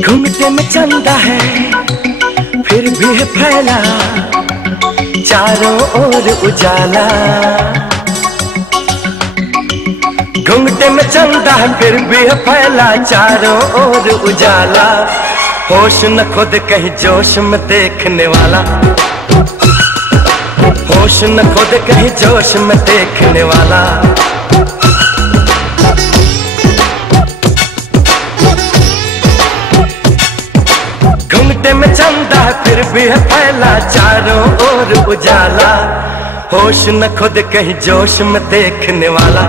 घुंघटे में चंदा है फिर भी है फैला, चारों ओर उजाला। घुंघटे में चंदा है फिर भी है फैला, चारों ओर उजाला। होश न खुद कहीं जोश में देखने वाला, होश न खुद कहीं जोश में देखने वाला। घुंघटे में चंदा है फिर भी है फैला, चारों ओर उजाला। होश न खुद कहीं जोश में देखने वाला,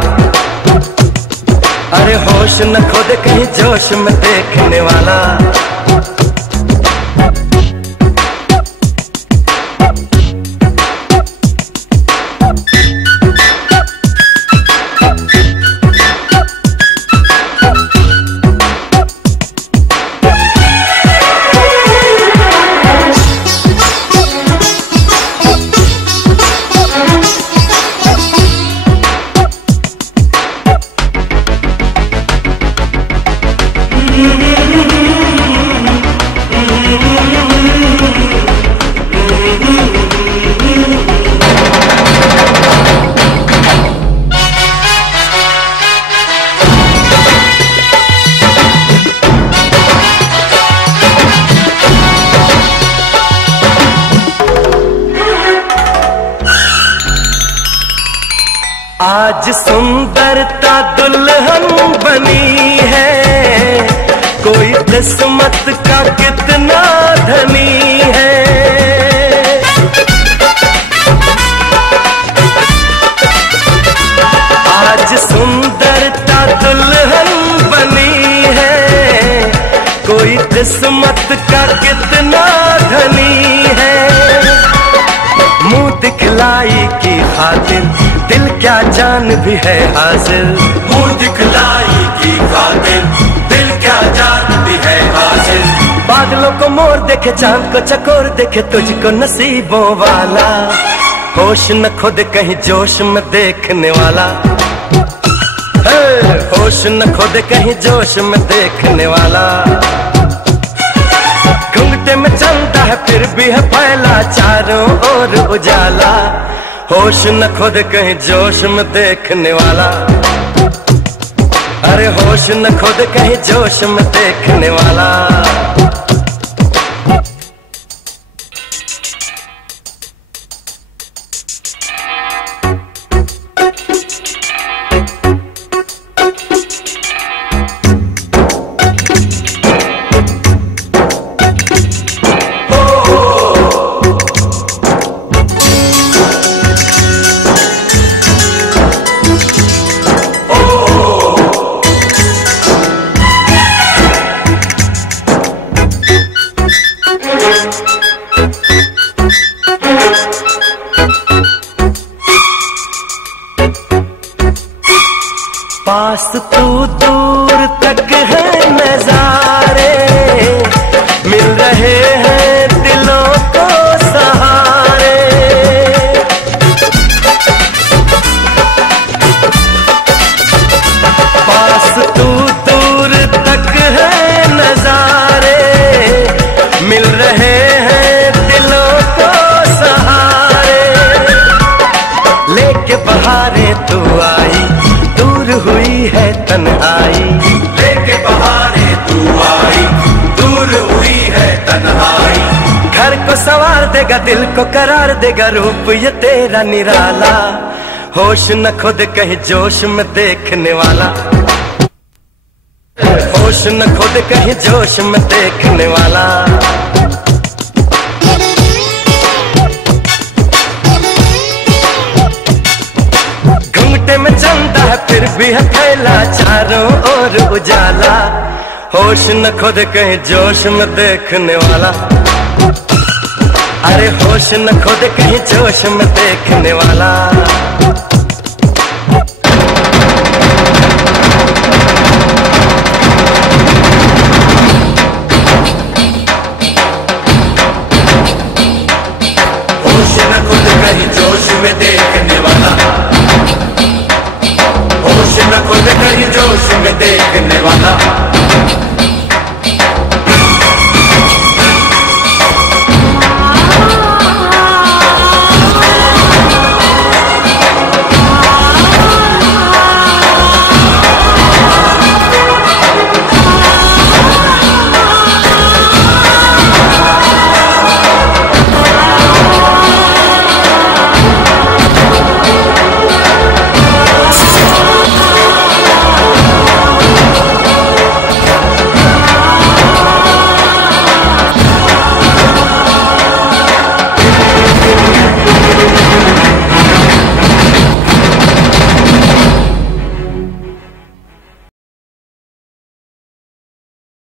अरे होश न खुद कहीं जोश में देखने वाला। आज सुंदरता दुल्हन बनी है, कोई किस्मत का कितना धनी है। आज सुंदरता दुल्हन बनी है, कोई किस्मत का कितना धनी है। मुंह दिखलाई की खातिर दिल क्या जान भी है हाजिर, मुंह दिखलाई की खातिर दिल क्या जान भी है हाजिर। बादलों को मोर देखे चांद को चकोर देखे तुझको नसीबों वाला। होश न खुद कहीं जोश में देखने वाला, होश न खुद कहीं जोश में देखने वाला। घुंघटे में चलता है फिर भी है फैला, चारों ओर उजाला। होश न खुद कहीं जोश में देखने वाला, अरे होश न खुद कहीं जोश में देखने वाला। पास तू दूर तक है नजारे, मिल रहे हैं दिलों को सहारे। पास तू दूर तक है नजारे, मिल रहे हैं दिलों को सहारे। लेके बहारें तू आई, दूर हुई है तन्हाई। लेके बहारें तू आई, दूर हुई है तन्हाई। घर को संवार देगा, दिल को करार देगा, रूप ये तेरा निराला। होश न खुद कहीं जोश में देखने वाला, होश न खुद कहीं जोश में देखने वाला। घुंघटे में चंदा है फिर भी है फैला, चारों ओर उजाला। होश न खुद कहीं जोश में देखने वाला, अरे होश न खुद कहीं जोश में देखने वाला।